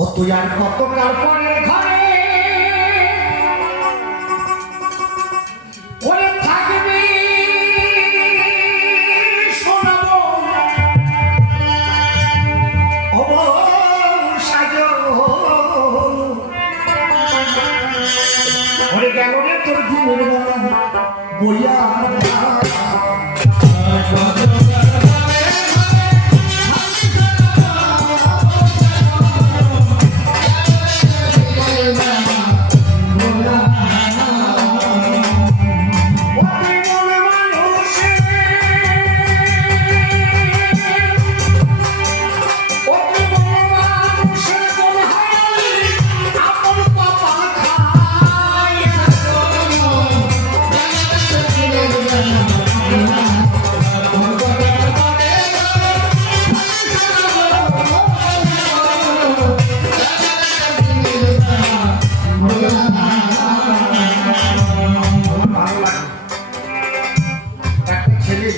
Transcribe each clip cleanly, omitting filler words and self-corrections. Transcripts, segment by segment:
ও তুই আর কতকাল পরে ঘরে ওরে থাকবি শোনাবো ও সাজো ওরে গেল রে তোর দিনের বেলা বইয়া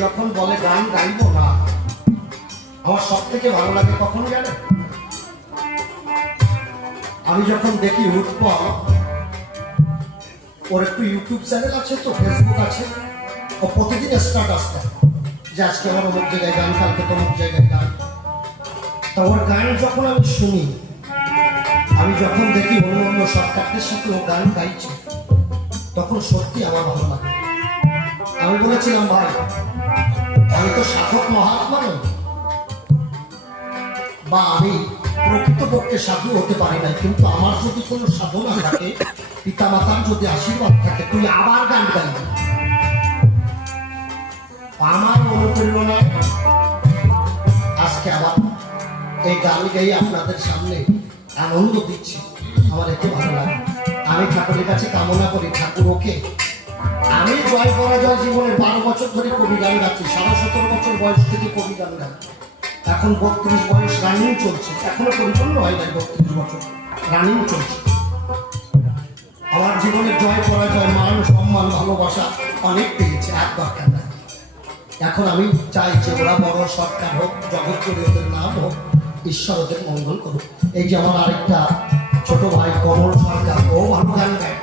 যখন বলে গান গাইবো না, আমার সব থেকে ভালো লাগে কখন জানে? আমি যখন দেখি উৎপল, ওর একটু ইউটিউব চ্যানেল আছে তো, ফেসবুক আছে, ও প্রতিদিন স্ট্যাটাস দেয় যে আজকে আমার অমুক জায়গায় গান, কালকে তমুক জায়গায় গান। তা ওর গান যখন আমি শুনি, আমি যখন দেখি অন্য অন্য সরকারদের সাথে ও গান গাইছে, তখন সত্যি আমার ভালো লাগে। আমি বলেছিলাম ভাই, আমি তো সাধক মহাত্মা নই, বা আমি প্রকৃতপক্ষে সাধু হতে পারি না, কিন্তু আমার যদি কোনো সাধনা থাকে, পিতা মাতার যদি আশীর্বাদ থাকে, তুই আবার গান গাইবি। আমার অনুপ্রেরণায় আজকে আবার এই গান গাইয়ে আপনাদের সামনে আনন্দ দিচ্ছি, আমার এতে ভালো লাগে। আমি ঠাকুরের কাছে কামনা করি, ঠাকুর ওকে, আমি জয় পরাজয় জীবনে 12 বছর ধরে কবি গান গাচ্ছি, 17.5 বছর বয়স থেকে কবি গান গাচ্ছি, এখন 32 বয়স রানিং চলছে, এখনো পরিপূর্ণ হয় নাই, 32 বছর রানিং চলছে। আমার জীবনে জয় পরাজয়, মান সম্মান ভালোবাসা অনেক পেয়েছে, আর দরকার নাই। এখন আমি চাই যে ওরা বড় সরকার হোক, জগৎ করে ওদের নাম হোক, ঈশ্বর ওদের মঙ্গল করুক। এই যে আমার আরেকটা ছোট ভাই কমল সরকার, ও ভালো গান গায়।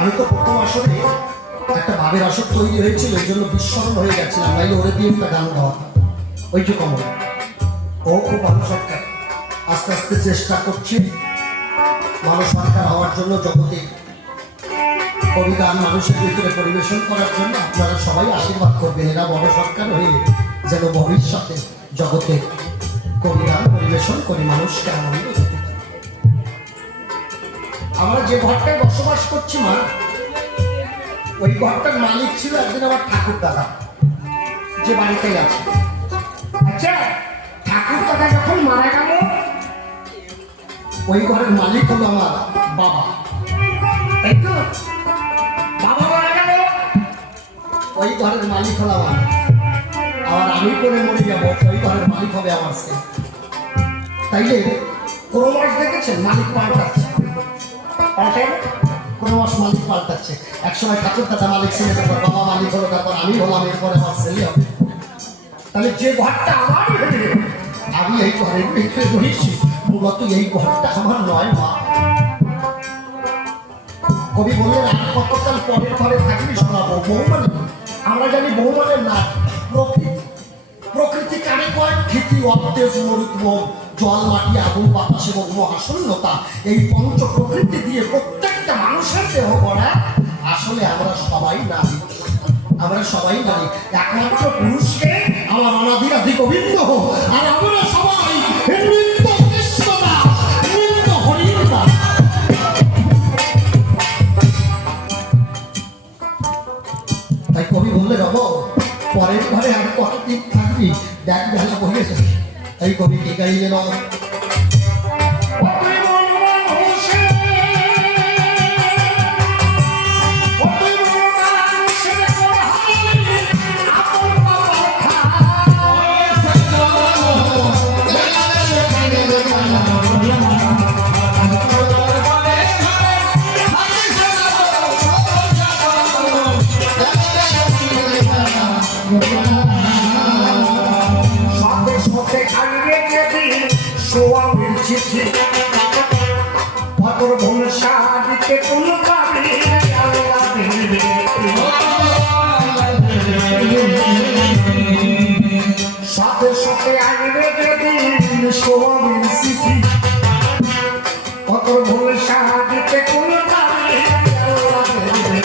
আমি তো প্রথম আসরে একটা ভাবের আসর তৈরি হয়েছিল, এই জন্য বিস্মরণ হয়ে গেছিলাম, নাইলে ওরে দিয়ে একটা গান গাওয়া। ওই যে কমল, ও খুব ভালো সরকার, আস্তে আস্তে চেষ্টা করছে ভালো সরকার হওয়ার জন্য, জগতে কবি গান মানুষের ভিতরে পরিবেশন করার জন্য। আপনারা সবাই আশীর্বাদ করবেন, এরা বড় সরকার হয়ে যেন ভবিষ্যতে জগতে কবি গান পরিবেশন করে মানুষকে আনন্দ দিতে পারে। আমরা যে ঘরটায় বসবাস করছি মা, ওই ঘরটার মালিক ছিল একদিন আমার ঠাকুর দাদা, যে বাড়িতেই আছে। আচ্ছা, ঠাকুর দাদা যখন মারা গেল, ওই ঘরের মালিক হলো আমার বাবা, তাই তো? বাবা মারা গেল, ওই ঘরের মালিক হলো আমার, আবার আমি করে মরে যাবো, ওই ঘরের মালিক হবে আমার ছেলে। তাইলে কোনো মাস দেখেছেন মালিক পাল্টাচ্ছে, কোনো মাস মালিক পাল্টাচ্ছে। একসময় ঠাকুর দাদা মালিক ছিল, তারপর বাবা মালিক হলো, তারপর আমি হলাম, এরপরে আমার ছেলে হবে। তাহলে যে ঘরটা আমার, আমি এই ঘরের ভিতরে রয়েছি, মূলত এই ঘরটা আমার নয় মা। কবি বললেন আর কতকাল পরের ঘরে থাকবি শোনাবো। বউ মানে আমরা জানি, বউ মানে না প্রকৃতি। প্রকৃতি কানে কয় খ্যাতি, অবদেশ, মরুদ্ভব, জল, মাটি, আগুন, বাতাস এবং মহাশূন্যতা, এই পঞ্চ প্রকৃতি দিয়ে প্রত্যেকটা মানুষের দেহ গড়া। আসলে আমরা সবাই নারী, আমরা সবাই নারী, একমাত্র পুরুষকে আমার অনাদিরাধি গোবিন্দ হোক, আর আমরা সবাই নৃত্য কৃষ্ণদাস, নৃত্য হরিদাস। তাই কবি বললে রব, পরের ঘরে আর কতদিন থাকবি, দেখ বেলা বলে যাবে। তাই কবি কে গাইলেন, অতর ভূষা দিতে কোন পাবি আল্লাহ দিবে সাথে সাথে আসবে যেদিন সোয়াবিন সিটি অতর ভূষা দিতে কোন পাবি আল্লাহ দিবে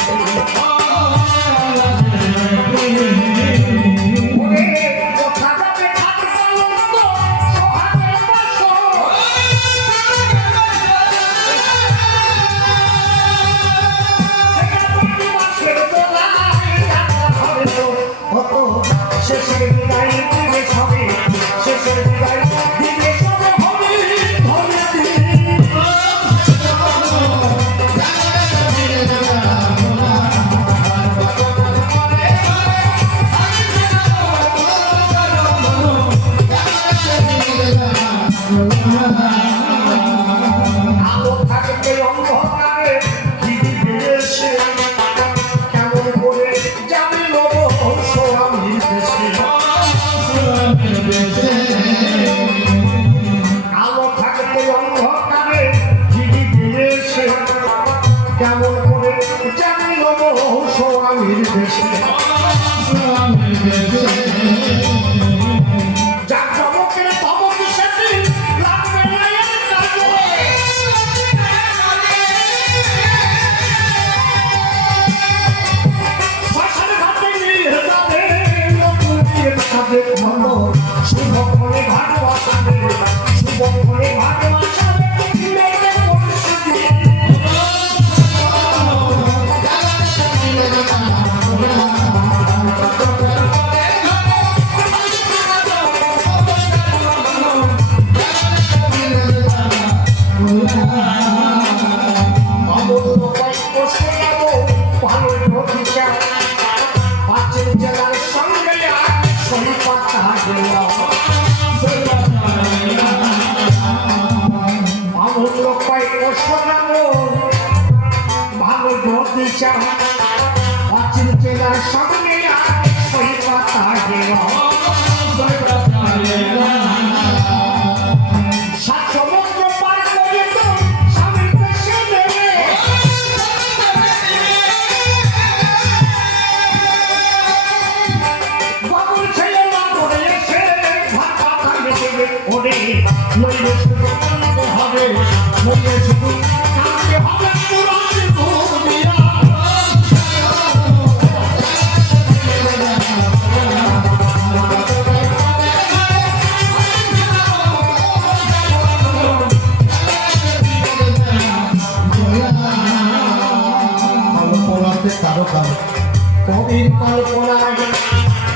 কবির কল্পনায়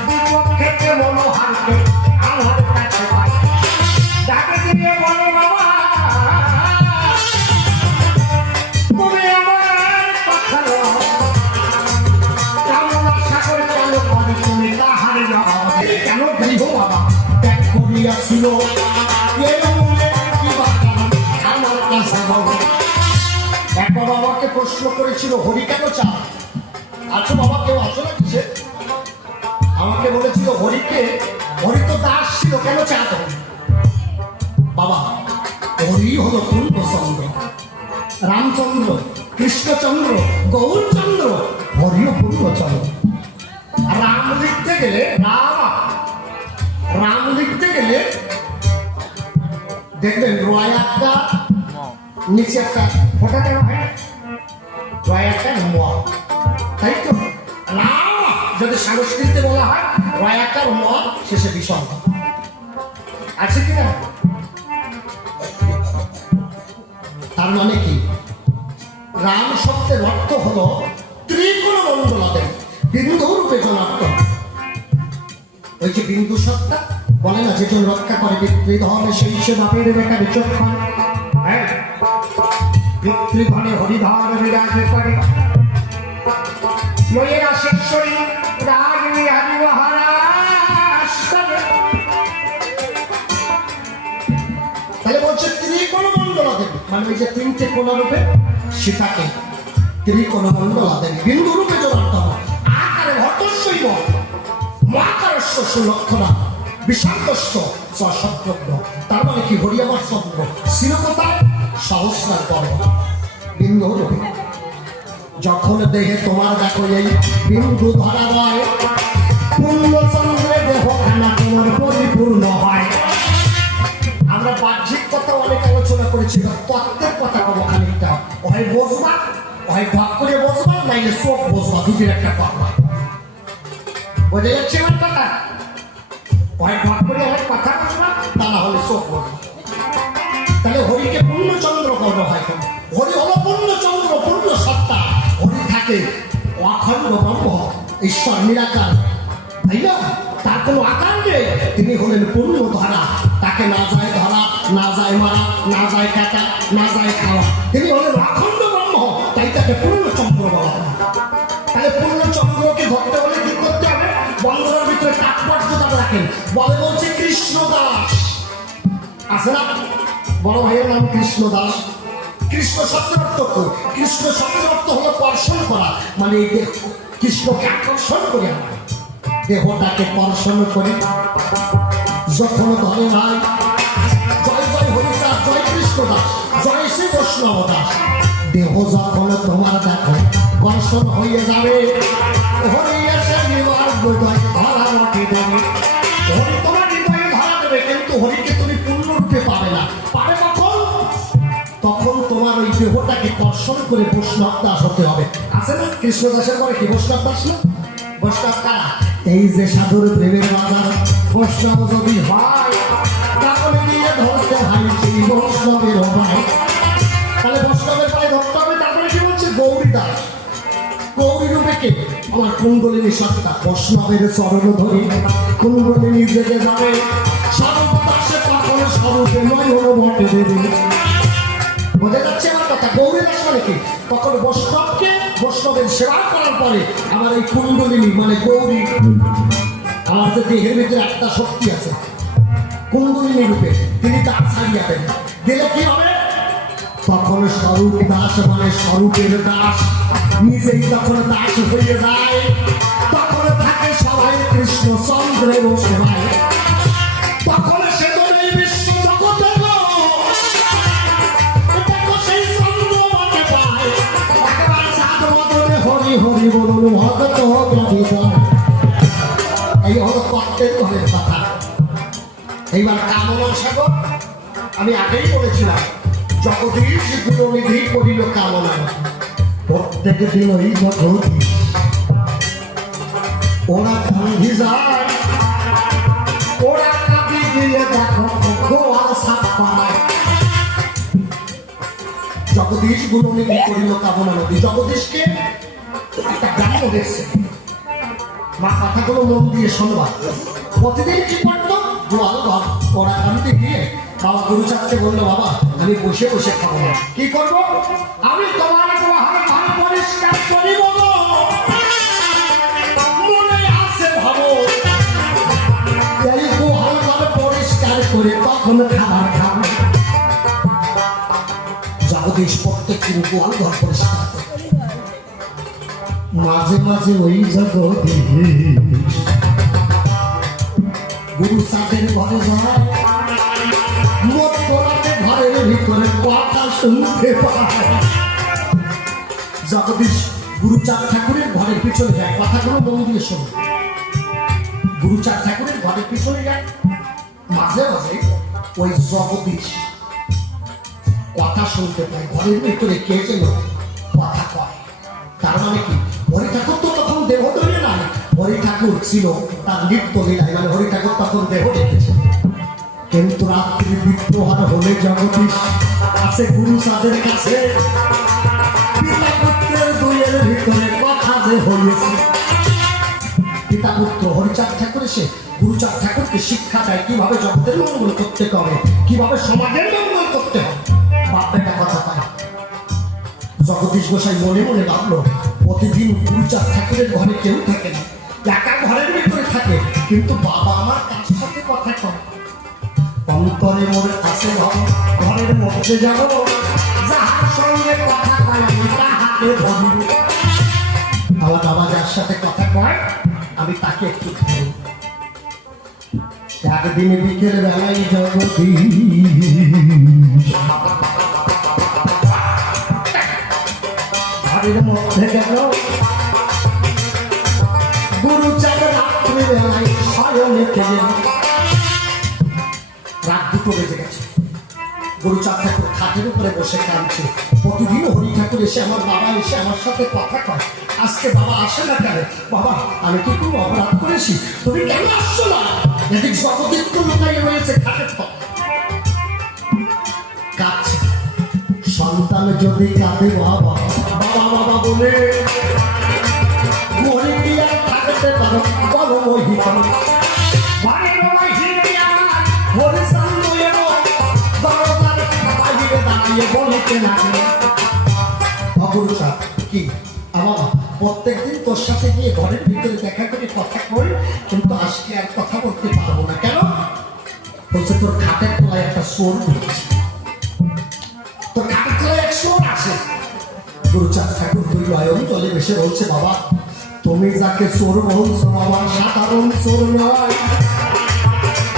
বিপক্ষে মনোহারকে আমার কাছে পাই ডাকে দিয়ে বলে বাবা তুমি আমার কথা কামনা সাগর কেন করে তুমি তাহার কেন গৃহ বাবা ত্যাগ করিয়াছিল আমার কাছে একবার বাবাকে প্রশ্ন করেছিল হরি কেন চা আচ্ছা বাবা কেউ আসো না কিসে আমাকে বলেছিল হরি তো দাস ছিল কেন চাঁদ বাবা হরি হলো পূর্ণচন্দ্র রামচন্দ্র কৃষ্ণচন্দ্র গৌরচন্দ্র হরিও পূর্ণচন্দ্র রাম লিখতে গেলে দেখবেন রয় একটা নিচে একটা ফোটা কেন হয় রয় একটা তাই তো রাম যদি সংস্কৃতে বলা হয় রয়াকার মত শেষে বিসর্গ আছে কিনা তার মানে কি রাম শব্দের অর্থ হলো ত্রিগুণ মণ্ডলাদের বিন্দু রূপে জনার্দন ওই যে বিন্দু সত্তা বলে না যেজন রক্ষা করে পিতৃধনে সেই সে বাপের বেটা বিচক্ষণ হ্যাঁ পিতৃধনে হরিধর বিরাজ করে ময়েরা শেষই রাগ বিহারী মহারাজ তাহলে বলছে ত্রিকোণ মণ্ডলা দেবী মানে ওই যে তিনটে কোণা রূপে সীতাকে ত্রিকোণ মণ্ডলা দেবী বিন্দু রূপে জনার্দন আকারে ভটস্বৈব মহাকারস্য সুলক্ষণা বিশান্তস্য সশব্দ তার মানে কি হরি আমার শব্দ ছিল কোথায় সহস্রার গর্ভ বিন্দু রূপে। যখন দেহে তোমার দেখো এই বিন্দু ধরা হয়, পূর্ণচন্দ্রে দেহখানা তোমার পরিপূর্ণ হয়। আমরা বাহ্যিক কথা অনেক আলোচনা করেছি, তত্ত্বের কথা কব খানিকটা। হয় বসবা, হয় ঢক করে বসবা, নাইলে চোখ বসবা, দুটির একটা কথা বোঝা যাচ্ছে আমার কথা। হয় ঢক করে হয় কথা বসবা, তা না হলে চোখ বসবা। তাহলে হরিকে পূর্ণচন্দ্র গর্ভ হয় কেন? হরি হলো পূর্ণচন্দ্র, পূর্ণ সত্তা। হরি থাকে অখণ্ড ব্রহ্ম, ঈশ্বর নিরাকার, তাই না? তার কোনো আকার নেই। তিনি হলেন পূর্ণ ধরা, তাকে না যায় ধরা, না যায় মারা, না যায় কাটা, না যায় খাওয়া। তিনি হলেন অখণ্ড ব্রহ্ম, তাই তাকে পূর্ণচন্দ্র বলা হয়। তাহলে পূর্ণচন্দ্রকে ধরতে হলে কি করতে হবে? বন্ধনের ভিতরে তাৎপর্যতা রাখেন। বলে বলছে কৃষ্ণ দাস আছে না, বড় ভাইয়ের নাম কৃষ্ণ দাস। কৃষ্ণ শব্দের অর্থ কি? কৃষ্ণ শব্দের অর্থ হলো কর্ষণ করা, মানে এই দেহ কৃষ্ণকে আকর্ষণ করে আনা, দেহটাকে কর্ষণ করে। যখন ধরে নাই জয় জয় হরিদাস, জয় কৃষ্ণ দাস, জয় শ্রী বৈষ্ণব দাস, দেহ যখন তোমার দেখো কর্ষণ হয়ে যাবে, হরি এসে নিবার হৃদয় ধরা রাখে দেবে। হরি তোমার হৃদয়ে ধরা দেবে, কিন্তু হরিকে তুমি পূর্ণরূপে পাবে না। পাবে কখন? তখন তোমার ওই দেহটাকে কর্ষণ করে বৈষ্ণব দাস হতে হবে। আছে না কৃষ্ণ দাসের পরে কি বৈষ্ণব দাস না? বৈষ্ণব কারা? এই যে সাধুর প্রেমের বাজার বৈষ্ণব যদি হয়, তাহলে নিয়ে ধরতে হয় সেই বৈষ্ণবের অভাব। তাহলে বৈষ্ণবের পায়ে ধরতে হবে। তারপরে কি বলছে? গৌরী দাস। গৌরী রূপে কে? আমার কুণ্ডলিনী সত্তা। বৈষ্ণবের চরণ ধরি কুণ্ডলিনী জেগে যাবে, সর্বদাসে তখন স্বরূপে নয় হলো বটে দেবে। বোঝা যাচ্ছে আমার কথা? গৌরী দাস মানে কি? তখন বৈষ্ণবকে, বৈষ্ণবের সেবা করার পরে আমার এই কুণ্ডলিনী মানে গৌরী, আমার যে দেহের ভিতরে একটা শক্তি আছে কুণ্ডলিনী রূপে, তিনি তার ছাড়িয়া দেন। দিলে কি হবে? তখন স্বরূপ দাস মানে স্বরূপের দাস নিজেই তখন দাস হয়ে যায়। তখন থাকে সবাই কৃষ্ণ চন্দ্রের সেবায়। তখন সে এই বিশ্ব জগতে হরি হরি বলুন ভগত বিজয়। এই হলো তত্ত্বের ঘরের কথা। এইবার কামনা সাগর, আমি আগেই বলেছিলাম জগদীশ গুণনিধি করিল কামনা। প্রত্যেক দিন ওই জগদীশ ওরা গান্ধী যায়, ওরা কাঁদি দিয়ে দেখো গোয়াল সাপ পায়। জগদীশ গুণনিধি করিল কামনা নদী। জগদীশকে একটা গ্রাম্য দেখছে, মা কথাগুলো মন দিয়ে শুনবা। প্রতিদিন কি করতো? গোয়াল ঘর ওরা কাঁদতে গিয়ে বাবা গুরুচাঁদকে বললো, বাবা আমি বসে বসে খাবো না, কি করবো? আমি তোমার গোহাল ঘর পরিষ্কার করিব, মনে আছে ভাবো এই গোহাল ঘর পরিষ্কার করে তখন খাবার খাবো। জগদীশ প্রত্যেক দিন গোয়াল ঘর পরিষ্কার করে। মাঝে মাঝে ওই জগদীশ গুরুচাঁদের ঘরে যায়, ঘরের ভিতরে কথা শুনতে পায়। জগদীশ গুরুচাঁদ ঠাকুরের ঘরের পিছনে যায়, কথাগুলো মন দিয়ে শোনে। গুরুচাঁদ ঠাকুরের ঘরের পিছনে যায়, মাঝে মাঝে ওই জগদীশ কথা শুনতে পায়। ঘরের ভিতরে কে যেন কথা কয়। তার মানে কি? হরি ঠাকুর তো তখন দেহ ধরে নাই, হরি ঠাকুর ছিল তার নৃত্য লীলায়, মানে হরি ঠাকুর তখন দেহ দেখেছে। কিন্তু রাত্রি বিপ্রহার হলে জগদীশ আছে গুরুচাঁদের কাছে, পিতা পুত্রের দুইয়ের ভিতরে কথা যে হয়েছে। পিতা পুত্র হরিচাঁদ ঠাকুর এসে গুরুচাঁদ ঠাকুরকে শিক্ষা দেয় কিভাবে জগতের মঙ্গল করতে হবে, কিভাবে সমাজের মঙ্গল করতে হবে। বাপ বেটা কথা পায়। জগদীশ গোসাই মনে মনে ভাবলো, প্রতিদিন গুরুচাঁদ ঠাকুরের ঘরে কেউ থাকে না, একা ঘরের ভিতরে থাকে, কিন্তু বাবা আমার কার সাথে কথা কয়? অন্তরে মোড়ে আছে ঘরের মধ্যে যাব, যাহার সঙ্গে কথা কয় আমি তাহাকে ধরিব। আমার বাবা যার সাথে কথা কয় আমি তাকে একটু ধরব। একদিন বিকেল বেলায় জগদীশ ঘরের মধ্যে গেল গুরুচাঁদ রাত্রিবেলায় শয়নে গেলেন। রাত 2টো বেজে গেছে। গুরুচাঁদ ঠাকুর খাটের উপরে বসে কাঁদছে। প্রতিদিন হরি ঠাকুর এসে আমার বাবা এসে আমার সাথে কথা কয়, আজকে বাবা আসে না কেন? বাবা আমি কি কোনো অপরাধ করেছি? তুমি কেন আসছো না? এদিক জগদিত্য লুকাইয়ে রয়েছে খাটের তলায়। কাঁদছে। সন্তান যদি কাঁদে বাবা বাবা বাবা বলে মরে কি আর থাকতে পারো বলো মহিতা। বাড়ির মহিনী আমার হরিচন্দ্র এলো দরজার বাহিরে দাঁড়িয়ে বলিতে লাগলো, অগুরুচাঁদ কি বাবা প্রত্যেকদিন তোর সাথে গিয়ে ঘরের ভিতরে দেখা করে কথা কই, কিন্তু আজকে আর কথা বলতে পারবো না। কেন? বলছে তোর খাটের তলায় একটা চোর ঢুকেছে। তোর খাটের তলায় এক চোর আছে। গুরুচাঁদ ঠাকুর দুই নয়ন জলে ভেসে বলছে, বাবা তুমি যাকে চোর বলছো বাবা সাধারণ চোর নয়,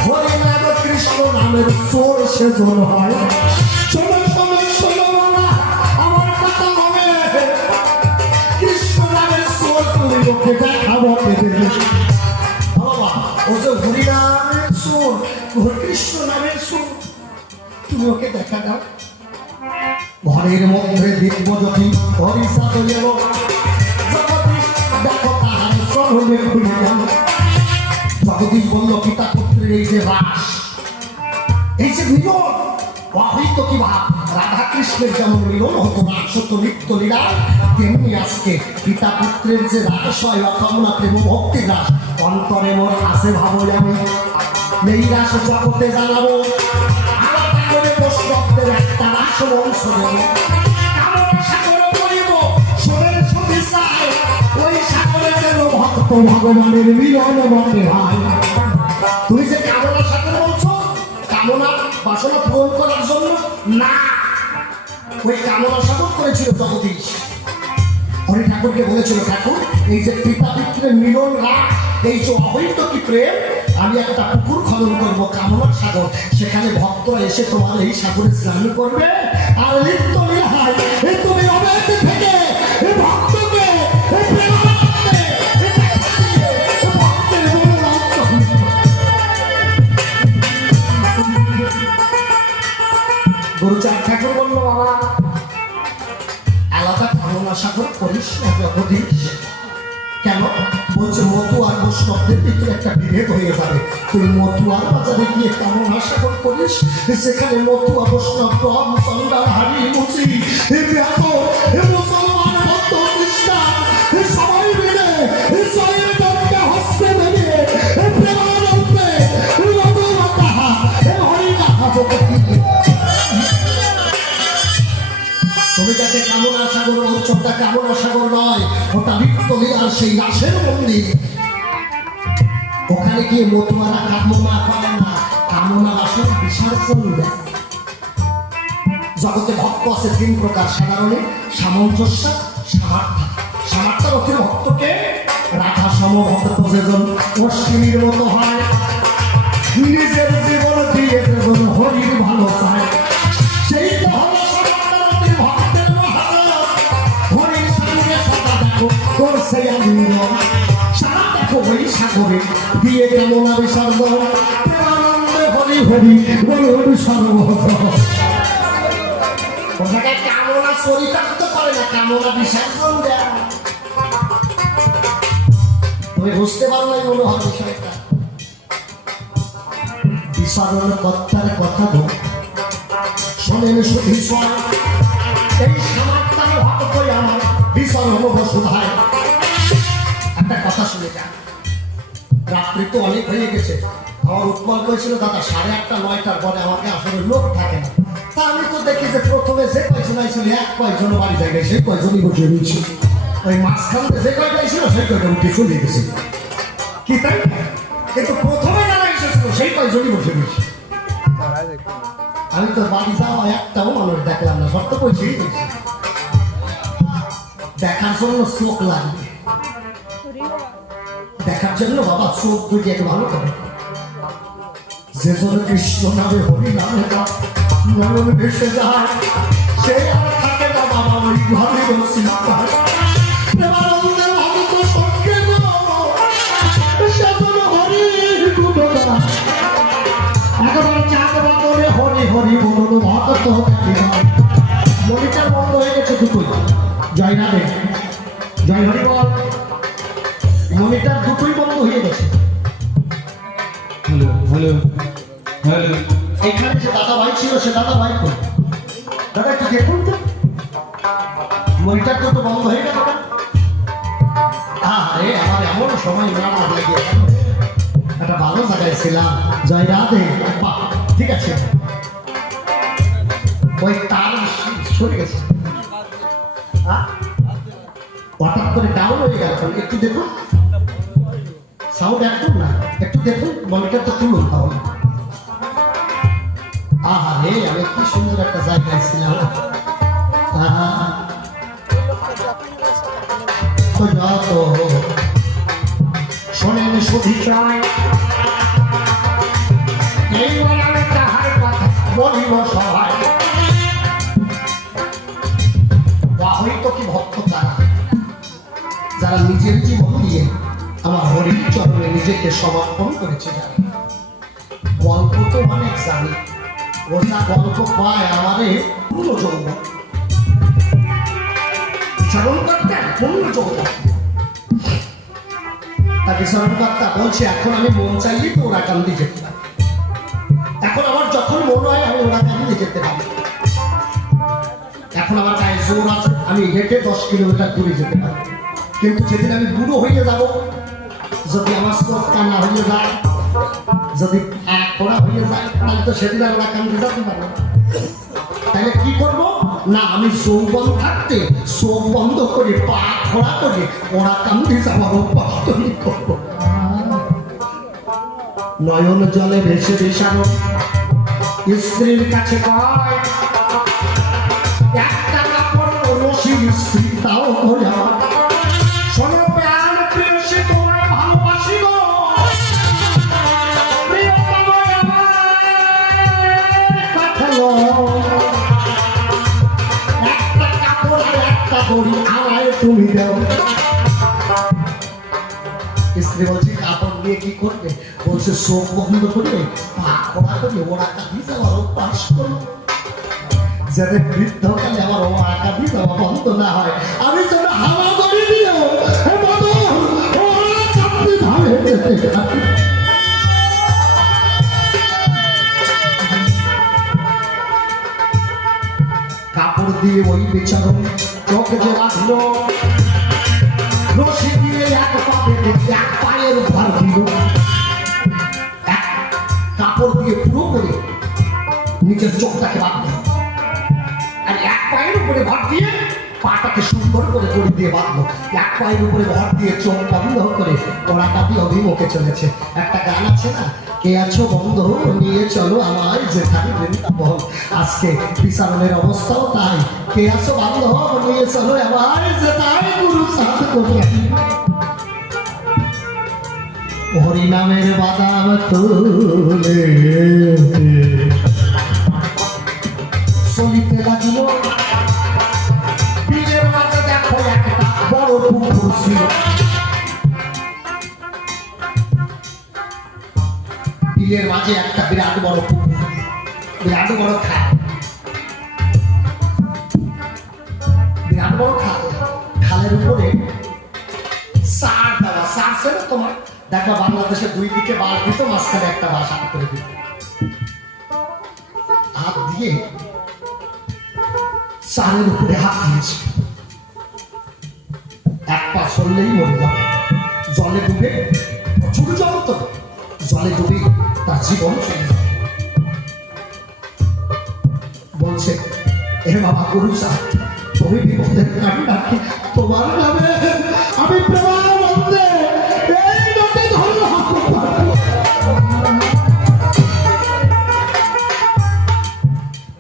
হরিনাম কৃষ্ণ নামের চোর সে চোর হয়। শোনো শোনো শোনো বাবা আমার কথা হবে, কৃষ্ণ নামের চোর তুমি ওকে দেখাবো বাবা। ও যে হরিনামের চোর, কৃষ্ণ নামের চোর, তুমি ওকে দেখা দাও। ঘরের মধ্যে দিব্য জ্যোতি হরিচাঁদ এলো, জগদীশ দেখো তাহার চরণে খুলে গেল। জগদীশ বলল পিতা পুত্রের এই যে রাস, এই যে মিলন, অহিত কি ভাব রাধা কৃষ্ণের যেমন মিলন হতো রাস হতো নিত্য লীলা, তেমনি আজকে পিতা পুত্রের যে রাস হয় অকামনা প্রেম ভক্তি রাস অন্তরে মোর আছে ভাবো আমি এই রাস জগতে জানাবো। আলাদা করে বৈষ্ণবদের একটা রাস বংশ দেব, কামনা সাগর করিব সোনের ছবি চাই, ওই সাগরে যেন ভক্ত ভগবানের মিলন বটে ভাই। তুমি যে কামনা সাগর বলছো, কামনা বাসনা পূরণ করার জন্য না, ওই কামনা সাগর করেছিল জগদীশ। হরি ঠাকুরকে বলেছিল, ঠাকুর এই যে পিতা পুত্রের মিলন রাস, এই যে অবৈধ কি প্রেম, আমি একটা পুকুর খনন করবো কামনার সাগর, সেখানে ভক্তরা এসে তোমার এই সাগরে স্নান করবে আর লিপ্ত লীলায় তুমি অবৈধ থেকে এই ভক্তকে এই প্রেমানন্দে এই ভক্তের মনোরঞ্জ। গুরুচাঁদ ঠাকুর বলল, বাবা আলাদা কামনা সাগর করিস না জগদীশ। কেন? বলছে মতুয়ার বৈষ্ণবদের ভিতরে একটা বিভেদ হয়ে যাবে, তুই মতুয়ার বাজারে গিয়ে কামনা সাগর করিস, সেখানে মতুয়া বৈষ্ণব রম চন্দার হাড়ি মুসি মুসলমান ভক্ত খ্রিস্টান সবাই মিলে জয়দেবকে হস্তে ধরে প্রেমানন্দে মধুমাতা হরিনাথ ভক্তি। তুমি যাতে কামনা সাগর উৎসবটা কামনা সাগর নয়, ওটা নিত্য লীলার সেই রাসের মন্দির। ওখানে গিয়ে মতুয়ারা কামনা করে না, কামনা বাসন বিসর্জন দেয়। জগতে ভক্ত আছে 3 প্রকার, সাধারণে সামঞ্জস্য সামার্থ্য। সামার্থ্যের অতি ভক্তকে রাধা সম ভক্ত যেজন অশ্বিনীর মতো হয়, নিজের জীবন দিয়ে যেজন হরির ভালো চায়, সেই তো হলো করছে সারা দেখো ওই সাগরে দিয়ে কামনা বিসর্জন, প্রেমানন্দে হরি হরি বলুন সর্বজন। ওটাকে কামনা চরিতার্থ করে না, কামনা বিসর্জন দেয়। তুমি বুঝতে পারো না মনে হয় বিষয়টা। বিসর্জন কর্তার কথা বল শোনেন শুধু এই সামার্থ্য ভক্ত আমার বিসর্জন বসুধায়। একটা কথা শুনে যান, রাত্রি তো অনেক হয়ে গেছে, আমার উৎপল করেছিল দাদা 8:30 9টার পরে আমাকে আসলে লোক থাকে না। তা আমি তো দেখি যে প্রথমে যে কয়জন আইছিল এক কয়জন বাড়ি জায়গায় সেই কয়জনই বসে রয়েছে, ওই মাঝখানে যে কয়টা ছিল সেই কয়টা উঠে চলে গেছে কি তাই, কিন্তু প্রথমে যারা এসেছিল সেই কয়জনই বসে রয়েছে। আমি তো বাড়ি যাওয়া একটাও মানুষ দেখলাম না, সত্য বলছি দেখার জন্য চোখ লাগবে, দেখার জন্য বাবা চোখ দুটিয়ে ভালো করে। যে জন্য কৃষ্ণ নামে হরি নামে নয়ন ভেসে যায়, সে আর থাকে না বাবা ওই ঘরে বসে। হোক মনিটার বন্ধ হয়ে গেছে দুটোই। জয় রাধে, জয় হরি বল। মনিটার দুটোই বন্ধ হয়ে গেছে। Hello hello hello. এখানে যে দাদা ভাই ছিল সে দাদা ভাই কই? দাদা একটু দেখুন তো, মনিটার দুটো বন্ধ হয়ে গেল কেন? আরে আমার এমন সময় না লাগে, একটা ভালো জায়গায় ছিলাম। জয় রাধে। বাহ, ঠিক আছে। ওই তার সরে গেছে, হঠাৎ করে ডাউন হয়ে গেল। একটু দেখুন, সাউন্ড একদম না, একটু দেখুন মনিটরটা তুলুন তাহলে। আরে আমি কি সুন্দর একটা জায়গায় ছিলাম। তো যত শোনেন শুধু চাই এই বলালে তাহার কথা বলিব সবাই। হয়তো কি ভক্ত তারা যারা নিজের জীবন দিয়ে আমার হরির চরণে নিজেকে সমর্পণ করেছে। জানি গল্প তো অনেক জানি, ওটা গল্প পায় আমারে পূর্ণ যৌবন চরণ করতে পূর্ণ যৌবন। তাকে চরণকর্তা বলছে এখন আমি মন চাইলে তো ওরা কান্দি যেতে পারি, এখন আমার যখন মন হয় আমি ওরা কান্দি যেতে পারি, এখন আমার গায়ে জোর আছে আমি হেঁটে 10 কিলোমিটার দূরে যেতে পারি। কিন্তু যেদিন আমি বুড়ো হয়ে যাব, যদি আমার চোখ কানা হয়ে যায়, যদি খোড়া হয়ে যায়, তাহলে তো সেদিন আর ওরা কান্দি যেতে পারবো না। তাহলে কি করবো না, আমি যৌবন থাকতে চোখ বন্ধ করে পা খোড়া করে ওরা কান্দি যাওয়ার অভ্যাস তৈরি করবো। নয়ন জলে ভেসে ভেসানো স্ত্রীর কাছে কয় একটা কাপড় রসির স্ত্রী তাও হয়ে আমার। শোনো প্রাণ প্রেয়সী তোমায় ভালোবাসি গো, প্রিয়তম আমার কথা বলো। একটা কাপড় আর একটা দড়ি আমায় তুমি দাও। স্ত্রী বলছে কাপড় দিয়ে কি করবে? বলছে চোখ বন্ধ করে পা খোড়া করে ওরা কাঁদি যাওয়ার অভ্যাস করো, যাতে বৃদ্ধকালে আমার ওরা কাঁদি যাওয়া বন্ধ না হয়। আমি যেন হাওয়া করে দিও কাপড় দিয়ে ওই বেচারো চোখে যে রাখলো, রশি দিয়ে এক পা বেঁধে এক পায়ের উপর দিল, কাপড় দিয়ে পুরো করে নিজের চোখটাকে বাঁধলো, আর এক পায়ের উপরে ভর দিয়ে পাটাকে সুন্দর করে দড়ি দিয়ে বাঁধলো। এক পায়ের উপরে ভর দিয়ে চোখ বন্ধ করে ওরা কাঁদি অভিমুখে চলেছে। একটা গান আছে না, কে আছো বন্ধু নিয়ে চলো আমায় যেখানে বৃন্দাবন। আজকে বিচারণের অবস্থাও তাই, কে আছো বান্ধব নিয়ে চলো আমায় যেখানে গুরু সাথে করে। হরি নামের বাদাম তুলে চলিতে লাগিল, বিলের মাঝে দেখো একটা বড় পুকুর ছিল। বিলের মাঝে একটা বিরাট বড় পুকুর, বিরাট বড় খাল, বিরাট বড় খাল। খালের উপরে সার দেওয়া, সার ছিল তোমার দেখবা বাংলাদেশের 2 দিকে বাঁশ দিত, মাঝখানে একটা বাঁশ হাত করে দিত। হাত দিয়ে সারের উপরে হাত দিয়েছে, এক পা সরলেই মরে যাবে। জলে ডুবে, প্রচুর জল তো, জলে ডুবে তার জীবন চলে যাবে। বলছে এ বাবা গুরু সাহেব, তুমি বিপদের কান্নাকে তোমার নামে আমি প্রেমানন্দে এই নদী ধরো।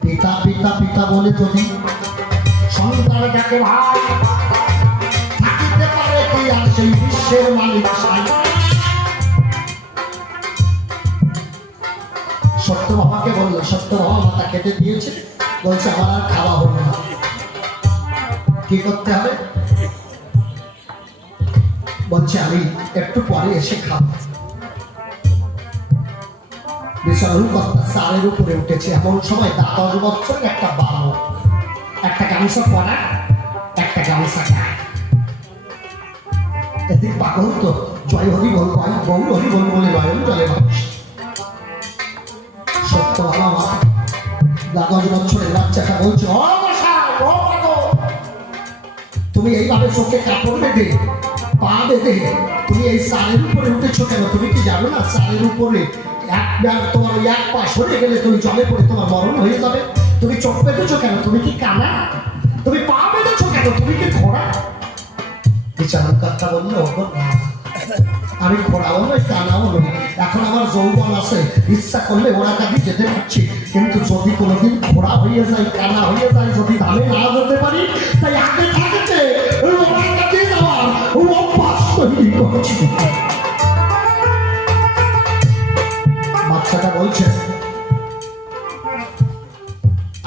পিতা পিতা পিতা বলে যদি সন্তান যাকে ভাই থাকিতে পারে কি আর সেই বিশ্বের মালিক সাই। সত্য বাবাকে বললো, সত্য বাবা মাথা খেতে দিয়েছে, বলছে আমার আর খাওয়া হলো না, কি করতে হবে? বলছে আমি একটু পরে এসে খাবো। বিচারণ কর্তা চারের উপরে উঠেছে। এমন সময় 10 বছরের একটা বালক, একটা গামছা পরা, একটা গামছা গায়ে। এদিক পাগল তো জয় হরি বল, বল হরি বল বলে নয়ন জলে মানুষ। সত্য বাবা মা 10 বছরের বাচ্চাটা বলছে, ও মশাই, ও পাগল, তুমি এইভাবে চোখে কাপড় বেঁধে, পা বেঁধে তুমি এই চারের উপরে উঠেছো কেন? তুমি কি জানো না চারের উপরে তোমার ওই এক পা সরে গেলে তুমি জলে পড়ে তোমার মরণ হয়ে যাবে? তুমি চোখ বেঁধেছো কেন? তুমি কি কানা? তুমি পা বেঁধেছো কেন? তুমি কি ঘোড়া? বিচারণ কর্তা বললো, আমি ঘোড়াও নই, কানাও নই, এখন আমার যৌবন আছে, ইচ্ছা করলে ওরা কাঁদি যেতে পারছি, কিন্তু যদি কোনোদিন ঘোড়া হয়ে যায়, কানা হয়ে যায়, যদি ধামে না যেতে পারি, তাই আগে থাকতে ওরা কাঁদি যাওয়ার অভ্যাস তৈরি করছি। বাচ্চাটা বলছে,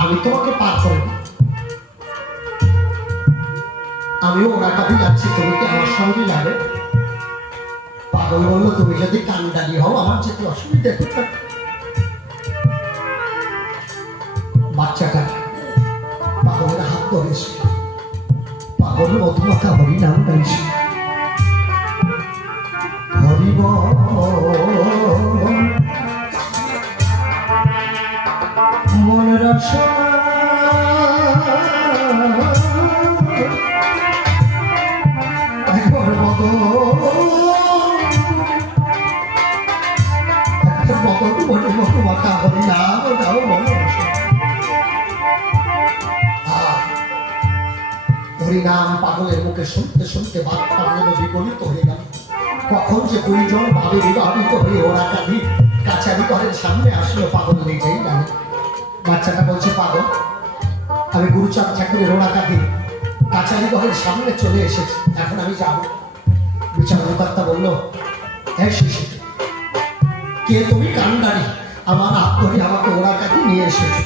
আমি তোমাকে পার করে দিই, আমিও ওরা কাঁদি যাচ্ছি, তুমি কি আমার সঙ্গে যাবে? পাগল বললো, তুমি যদি কান্ডারি হও আমার যেতে অসুবিধা কোথায়? বাচ্চাটা পাগলের হাত ধরেছে, পাগল মধুমাখা হরি নাম গাইছে, হরি মন রসনা হরিনাম পাগলের মুখে শুনতে শুনতে বাচ্চা যেন বিগলিত হয়ে গেল। কখন যে দুইজন ভাবে বিবাহিত হয়ে ওরা কাঁদি কাছারি ঘরের সামনে আসলো, পাগল নিজেই জানে। বাচ্চাটা বলছে, পাগল, আমি গুরুচাঁদ ঠাকুরের ওরা কাঁদি কাছারি ঘরের সামনে চলে এসেছি, এখন আমি যাবো। বিচারণকর্তা বললো, হ্যাঁ শিশু, কে তুমি? কান্ডারি, আমার হাত ধরে আমাকে ওরা কাঁদি নিয়ে এসেছো,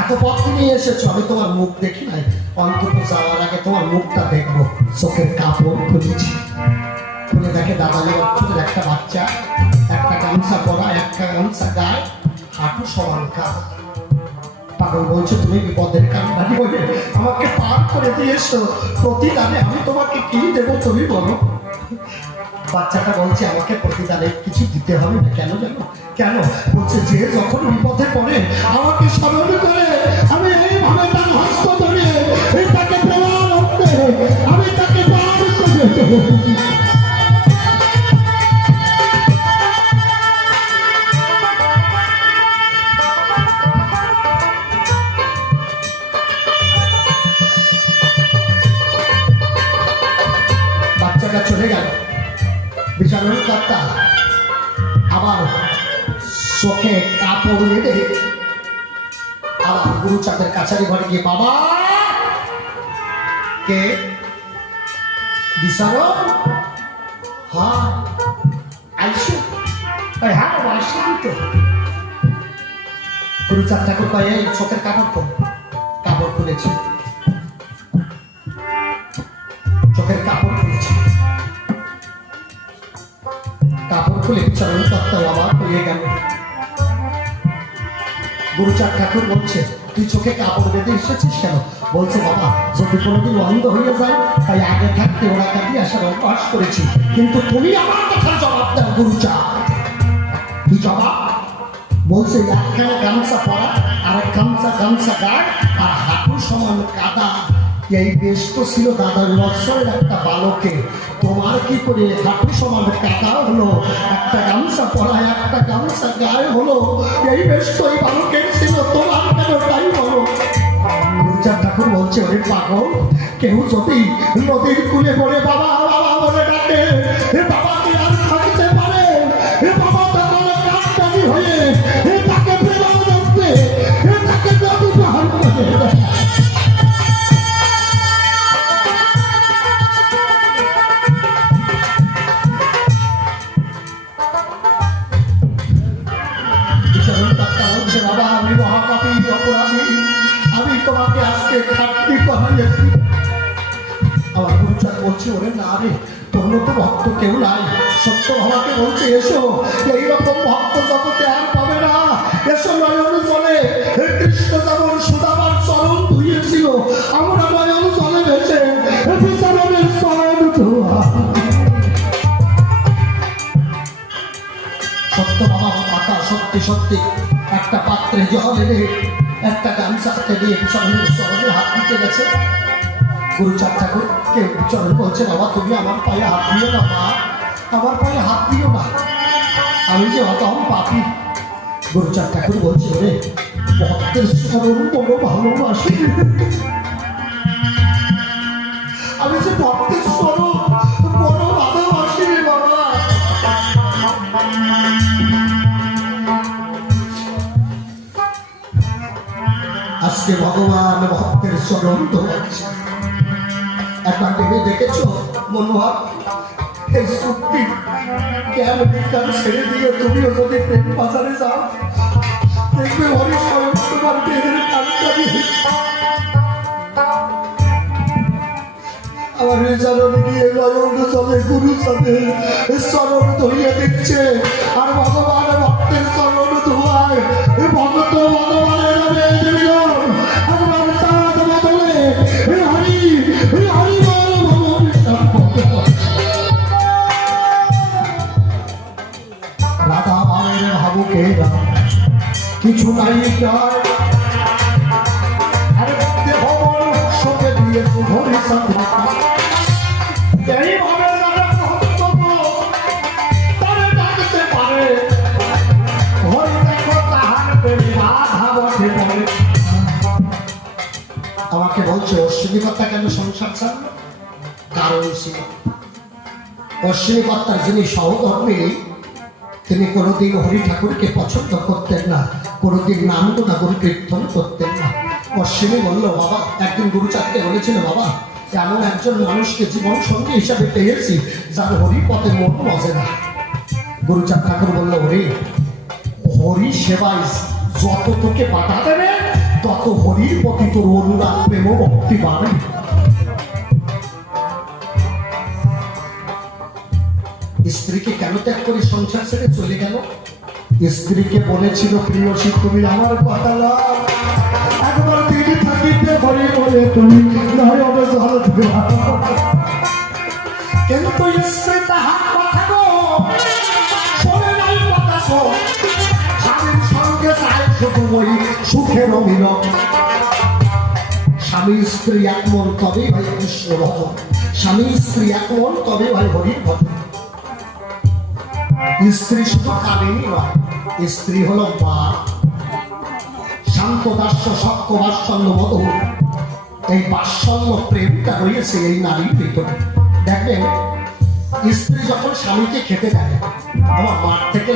এত পথ নিয়ে এসেছো, আমি তোমার মুখ দেখি নাই, অন্তত যাওয়ার আগে তোমার মুখটা দেখবো। চোখের কাপড় খুলেছি, খুলে দেখে দাদালি বছরের একটা বাচ্চা, একটা গামছা পরা, একটা গামছা গায়ে, হাঁটু সমান কাঁধ। পাগল বলছে, তুমি বিপদের কান্ডারি হয়ে আমাকে পার করে দিয়েছো, প্রতিদানে আমি তোমাকে কি দেবো তুমি বলো? বাচ্চাটা বলছে, আমাকে প্রতিদানে কিছু দিতে হবে না। কেন জানো? কেন? বলছে, যে যখন বিপদে পড়ে আমাকে স্মরণ করে, আমি এইভাবে তার হস্ত ধরে তাকে প্রমাণ করতে, আমি তাকে পার করে দেবো। বাচ্চাটা চলে গেল। বিচারণকর্তা আবার চোখে কাপড় বেঁধে আবার গুরুচাঁদের কাছারি ঘরে গিয়ে, বাবা, কে? বিচারণ? হ্যাঁ আইসো। হ্যাঁ বাবা, আসলাম তো। গুরুচাঁদ ঠাকুর কয়ে, চোখের কাপড় তো। কাপড় খুলেছে, চোখের কাপড় খুলেছে, কাপড় খুলে বিচারণকর্তা অবাক হয়ে গেল। গুরুচাঁদ ঠাকুর বলছে, তুই চোখে কাপড় বেঁধে এসেছিস কেন? বলছে, বাবা, যদি কোনোদিন অন্ধ হয়ে যায়, তাই আগে থাকতে ওরা কাঁদি আসার অভ্যাস করেছি, কিন্তু তুমি আমার কথার জবাব দাও গুরুচাঁদ। কি জবাব? বলছে, একখানা গামছা পরা, আর এক গামছা গায়ে, আর হাঁটু সমান কাদা, এই বেশ তো ছিল দাদার বৎসরের একটা বালকে, তোমার কি করে হাঁটু সমান কাদা হলো? একটা গামছা পরা, একটা গামছা গায়ে হলো, এই বেশ তো এই বালকের ছিল, তোমার কেন তাই বলো? গুরুচাঁদ ঠাকুর বলছে, ওরে পাগল, কেউ যদি নদীর কূলে পড়ে বাবা বাবা বলে ডাকে, বাবাকে আর থাকতে পারে? বাবা তখন কান্ডারি হয়ে তাকে প্রেরণ করতে, তাকে নদী পাহাড় করে। বাবা, আমি মহাপাপী অপরাধী, আমি তোমাকে আজকে খাটনি করাইয়াছি। আমার গুরুচাঁদ বলছি, ওরে না রে, তোর মতো ভক্ত কেউ নাই। সত্য ভাবাকে বলছে, এসো, এইরকম ভক্ত জগতে আর পাবে না। এসো নয়ন জলে, কৃষ্ণ যেমন সুদামার চরণ ধুইয়েছিল, আমরা নয়ন জলে ভেসে বিচারণের চরণ ধোয়া। সত্য বাবা মাতা সত্যি সত্যি একটা পাত্রে জল এনে একটা গামছাতে দিয়ে বিচারণের চরণে হাত দিতে গেছে। গুরুচাঁদ ঠাকুর কেউ চরণ বলছে, বাবা তুমি আমার পায়ে হাত দিও না, মা আমার পায়ে হাত দিও না, আমি যে অতম পাপি। গুরুচাঁদ ঠাকুর বলছে, রে ভক্তের চরণ বড় ভালোবাসি, আমি যে ভক্তের চরণ বড় ভালোবাসি রে বাবা। আজকে ভগবান ভক্তের চরণ ধরেছে। একবার ভেবে দেখেছ মনোহর, এই সত্যি জ্ঞান বিজ্ঞান ছেড়ে দিয়ে তুমিও যদি প্রেম বাজারে যাও, দেখবে হরি স্বয়ং তোমার দেহের কান্তারি। আমার চরণে গিয়ে নয়ন চলে গুরুচাঁদের চরণ ধরিয়ে দিচ্ছে, আর ভগবান ভক্তের চরণ ধোয়ায়। ভগত ভগবানের নামে মিলন, একবার চাঁদ বদলে হরি হরি বল ভগবান। রাধা মায়ের ভাবুকে কিছু নাই যায়, আরে দেহ মন শোকে দিয়ে হরি সাথে এইভাবে যারা ভক্ত তারা ডাকতে পারে, হরি দেখো তাহার প্রেমে বাধা বসে পড়ে। আমাকে বলছে অশ্বিনী কথা কেন সংসার ছাড়লো? কারণ ছিল অশ্বিনী কর্তার যিনি সহধর্মী, তিনি কোনোদিন হরি ঠাকুরকে পছন্দ করতেন না, কোনোদিন নাম গুণ কীর্তন করতেন না। অশ্বিনী বলল, বাবা একদিন গুরুচাঁদকে বলেছিল, বাবা এমন একজন মানুষকে জীবন সঙ্গী হিসাবে পেয়েছি যার হরি পথে মন বসে না। গুরুচাঁদ ঠাকুর বলল, হরি হরি সেবায় যত তোকে বাধা দেবে তত হরির প্রতি তোর অনুরাগ প্রেম ভক্তি বাড়বে। স্ত্রীকে কেন ত্যাগ করে সংসার ছেড়ে চলে গেল? স্ত্রীকে বলেছিল, প্রিয়সী তুমি আমার কথা নাও, একবার তিনি থাকিতে হরি বলে তুমি নয়নে জল দিও। কিন্তু স্ত্রী তাহার কথা গো শোনে নাই, কথা শোন, স্বামীর সঙ্গে চাই শুধু ওই সুখের মিলন। স্বামী স্ত্রী এক মন তবেই ভাই কৃষ্ণ ভজন, স্বামী স্ত্রী এক মন তবে ভাই হরির ভজন। স্ত্রী শুধু কামিনী নয়, স্ত্রী হলো মা। শান্ত দাস্য সক্ষ বাৎসল্য মধুর, এই বাৎসল্য প্রেমটা রয়েছে এই নারীর ভিতরে। দেখবেন স্ত্রী যখন স্বামীকে খেতে দেয়, আমার মাঠ থেকে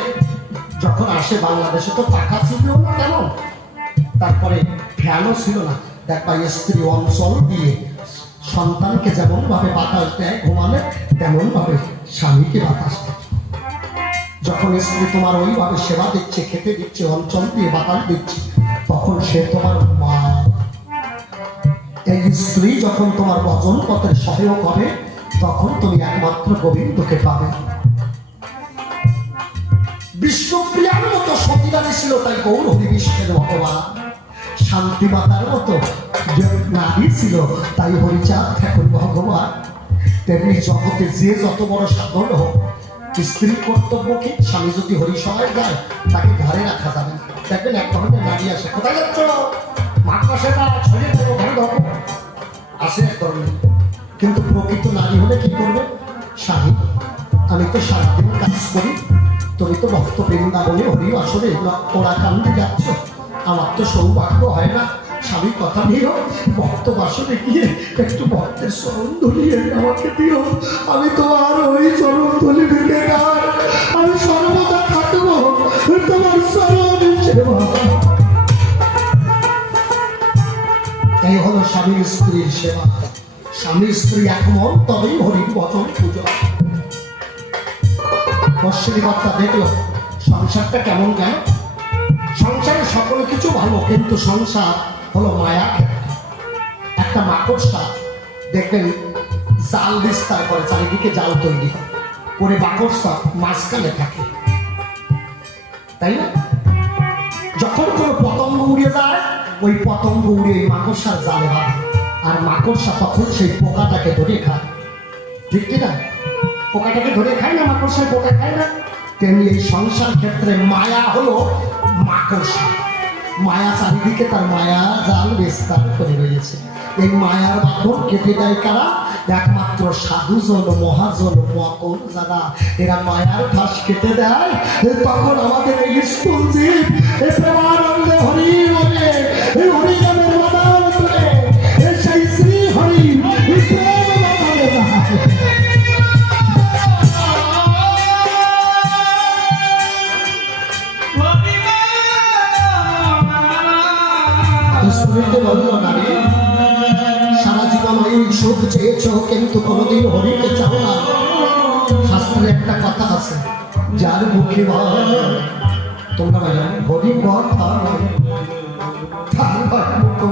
যখন আসে, বাংলাদেশে তো পাখা ছিল না তেমন, তারপরে ফ্যানও ছিল না, দেখবা স্ত্রী অঞ্চল দিয়ে সন্তানকে যেমন ভাবে বাতাস দেয় ঘুমালে, তেমন ভাবে স্বামীকে বাতাস দেয়। যখন স্ত্রী তোমার ওইভাবে সেবা দিচ্ছে, খেতে দিচ্ছে, অঞ্চল দিয়ে বাতাস দিচ্ছে, তখন সে তোমার মা। এই স্ত্রী যখন তোমার ভজন পথের সহায়ক হবে, তখন তুমি একমাত্র গোবিন্দকে পাবে। বিষ্ণুপ্রিয়ার মতো সতীরানী ছিল, তাই গৌর হরি বিষ্ণের ভগবান। শান্তি মাতার মতো নারী ছিল, তাই হরিচাঁদ ঠাকুর ভগবান। তেমনি জগতে যে যত বড় সাধন হোক, স্ত্রীর কর্তব্য কি? স্বামী যদি হরিসভায় যায়, তাকে ঘরে রাখা যাবে না। দেখবেন এক ধরনের নারী আসে, কোথায় যাচ্ছ? মাদ্রাসে না, ছড়িয়ে দেবো, ঘরে ধরো, আসে এক ধরনের। কিন্তু প্রকৃত নারী হলে কি করবে? স্বামী আমি তো সারাদিন কাজ করি, তুমি তো ভক্ত বৃন্দাবনে হরি আসরে ওরা কান্দে যাচ্ছ, আমার তো সৌভাগ্য হয় না। স্বামী কথা দিও, ভক্ত বাসনে গিয়ে একটু ভক্তের চরণ ধুলিয়ে আমাকে দিও, আমি তোমার ওই চরণ ধুলি দিলে আমি সর্বদা থাকবো তোমার চরণ সেবা। এই হলো স্বামী স্ত্রীর সেবা। স্বামী স্ত্রী একমন, তবেই হরির বচন পুজো। অশ্বিনী কর্তা দেখলো সংসারটা কেমন গেল। সংসারে সকল কিছু ভালো, কিন্তু সংসার হলো মায়া ক্ষেত্র। একটা মাকড়সা দেখবেন জাল বিস্তার করে, চারিদিকে জাল তৈরি হয় করে মাকড়সা মাঝখানে থাকে, তাই না? যখন কোনো পতঙ্গ উড়ে যায়, ওই পতঙ্গ উড়ে ওই মাকড়সার জালে বাঁধে, আর মাকড়সা তখন সেই পোকাটাকে ধরে খায়, ঠিক কিনা? পোকাটাকে ধরে খায় না, মাকড়সায় পোকা খায় না? তেমনি এই সংসার ক্ষেত্রে মায়া হলো মাকড়সা। মায়া চারিদিকে তার মায়া জাল বিস্তার করে রয়েছে। এই মায়ার বাঁধন কেটে দেয় কারা? একমাত্র সাধুজন, মহাজন, মকর যারা, এরা মায়ার ঘাস কেটে দেয়। তখন আমাদের এই স্কুল জীব প্রেমানন্দে হরি বলে, হরি নামের বাদাম তুলে, সেই শ্রী হরি প্রেম বাদামে যায়। নারী, সারা জীবন ওই সুখ চেয়েছ কিন্তু কোনোদিন হরিকে চাও না। শাস্ত্রে একটা কথা আছে, যার মুখে তোমরা হরি কথা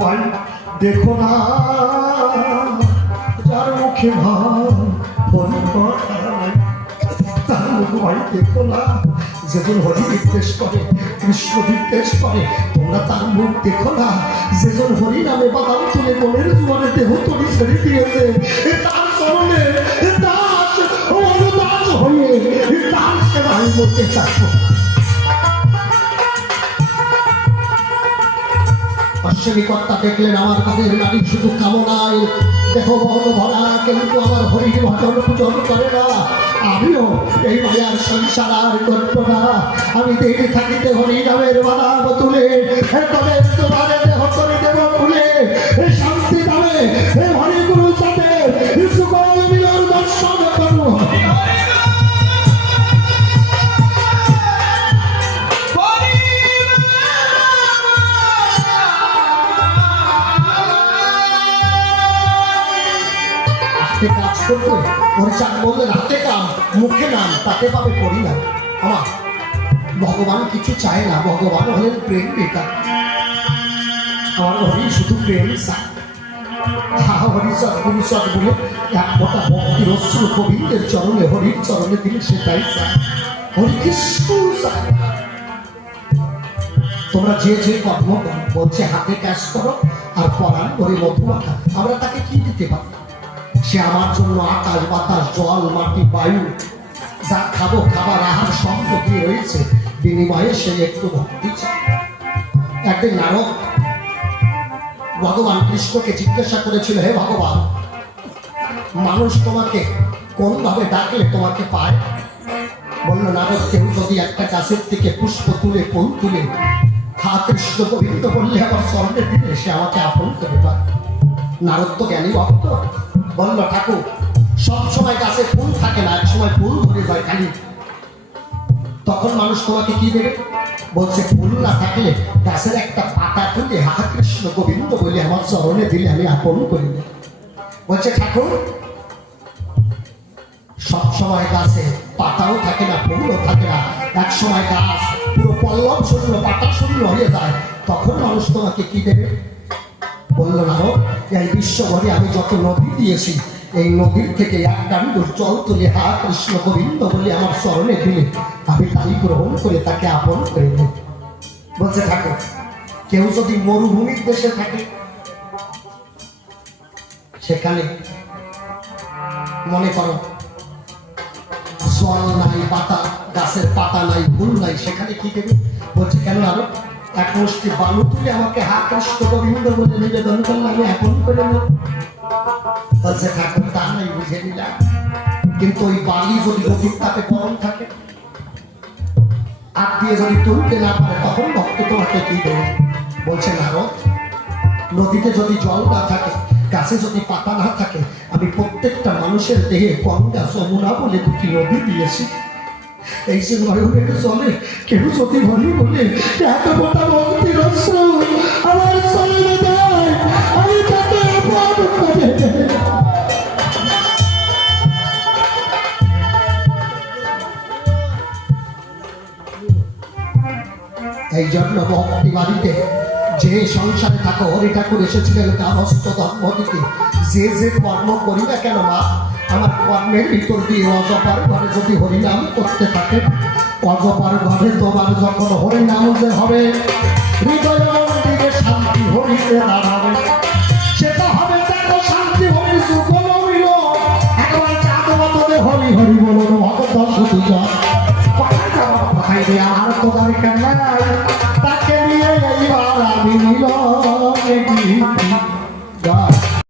ভাই দেখো না, যার মুখে হরি কথা তার মুখ ভাই দেখো না। যেজন হরি নির্দেশ করে, কৃষ্ণ নির্দেশ করে, তোমরা তার মুখ দেখো না। যেজন হরি নামে বাদাম তুলে মনের জোয়ারে দেহ তরি ছেড়ে দিয়েছে, তার চরণে দাস অনুদাস হয়ে তার সেবায় করতে চাইব। অশ্বনী কর্তা দেখলেন আমার কাদের নারী শুধু কামনায় দেখো বহন ভরা, কিন্তু আমার হরির ভজন পূজন করে না। আমিও এই মায়ার সংসার আর করব না। আমি দেখে থাকিতে হরি নামের বাদাম তুলে তবে তোমার দেহ করে দেব খুলে, শান্তি নামে হরি গুরু সাথে সুগম মিলন দর্শন করব। কাজ করতে ওর চাক বললেন হাতে কাম মুখে নাম, তাতে পাবে পরিণাম। আমার ভগবান কিছু চায় না, ভগবান হলেন প্রেম বেকার। আমার হরি শুধু প্রেম চায়। হরিচাঁদ গুরুচাঁদ বলে এক মোটা ভক্তির অশ্রু গোবিন্দের চরণে, হরির চরণে দিলে সেটাই চায়, হরি কৃষ্ণ চায়। তোমরা যে যে কর্ম করো, বলছে হাতে কাজ করো আর পরাণ করে মধুমাখা, আমরা তাকে কি দিতে পারি? সে আমার জন্য আকাশ বাতাস জল মাটি বায়ু যা খাবো খাবার আহার সব দিয়ে রয়েছে, বিনিময়ে সে একটু ভক্তি চায়। একদিন নারদ ভগবান কৃষ্ণকে জিজ্ঞাসা করেছিল, হে ভগবান, মানুষ তোমাকে কোন ভাবে ডাকলে তোমাকে পায়? বলল নারদ, কেউ যদি একটা গাছের থেকে পুষ্প তুলে ফুল তুলে হা কৃষ্ণ গোবিন্দ বললে আমার স্মরণে দিলে সে আমাকে আপন করে পায়। নারদ তো জ্ঞানী ভক্ত, বলল ঠাকুর সব সময় গাছে ফুল থাকে না, এক সময় ফুল ধরে যায় খালি, তখন মানুষ তোমাকে কি দেবে? বলছে ফুল না থাকলে গাছের একটা পাতা তুলে হা কৃষ্ণ গোবিন্দ বলে আমার চরণে দিলে আমি আপন করি না। বলছে ঠাকুর সব সময় গাছে পাতাও থাকে না, ফুলও থাকে না, এক সময় গাছ পুরো পল্লব শূন্য পাতা শূন্য হয়ে যায়, তখন মানুষ তোমাকে কি দেবে? বলল না, এই বিশ্বভরে আমি যত নদী দিয়েছি, এই নদীর থেকে এক কাণ্ডুর জল তুলে হা কৃষ্ণ গোবিন্দ বলে আমার চরণে দিলে আমি তাই গ্রহণ করে তাকে আপন করে নিই। বলছে ঠাকুর কেউ যদি মরুভূমির দেশে থাকে, সেখানে মনে করো জল নাই, পাতা গাছের পাতা নাই, ফুল নাই, সেখানে কি দেবে? বলছে কেন আরো এক মুষ্টি বালু তুলে আমাকে হা কৃষ্ণ গোবিন্দ বলে নিবেদন করলে আমি আপন করে নেব। বলছে ঠাকুর তা নাই, বুঝে নিলাম, কিন্তু ওই বালি যদি নদীর তাতে গরম থাকে, হাত দিয়ে যদি তুলতে না পারে, তখন ভক্ত তোমাকে কি দেবে? বলছে নারদ, নদীতে যদি জল না থাকে, গাছে যদি পাতা না থাকে, আমি প্রত্যেকটা মানুষের দেহে গঙ্গা যমুনা বলে দুটি নদী দিয়েছি। এই যে নয়নের জলে কেউ যদি হরি বলে এত গোটা ভক্তির অশ্রু আমার চরণে দেয়, আমি তাকে আপন করে নেব। এই জন্য ভক্তি বাড়িতে যে সংসারে থাকো হরি ঠাকুর এসেছিলেন গার্হস্থ ধর্ম দিতে। যে যে কর্ম করি না কেন মা, আমার কর্মের ভিতর দিয়ে অজপার ঘরে যদি হরিনাম করতে থাকে, অজপার ঘরে তোমার যখন হরিনাম যে হবে, হৃদয় মন্দিরে শান্তি হরিতে দাঁড়াবে।